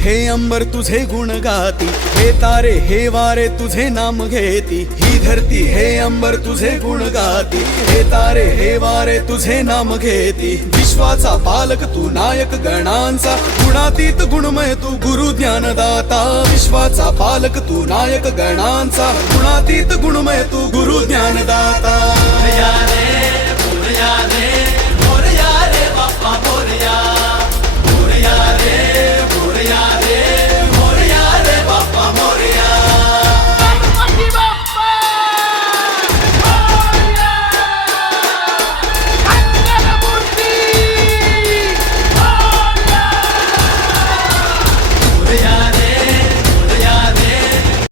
हे अंबर तुझे गुण गाती, हे तारे हे वारे तुझे नाम घेती। ही धरती हे अंबर तुझे गुण गाती, हे तारे हे वारे तुझे नाम घेती। विश्वाचा पालक तू नायक गणांचा, गुणातीत गुणमय तू गुरु ज्ञानदाता। विश्वाचा पालक तू नायक गणांचा, गुणातीत गुणमय तू गुरु ज्ञानदाता।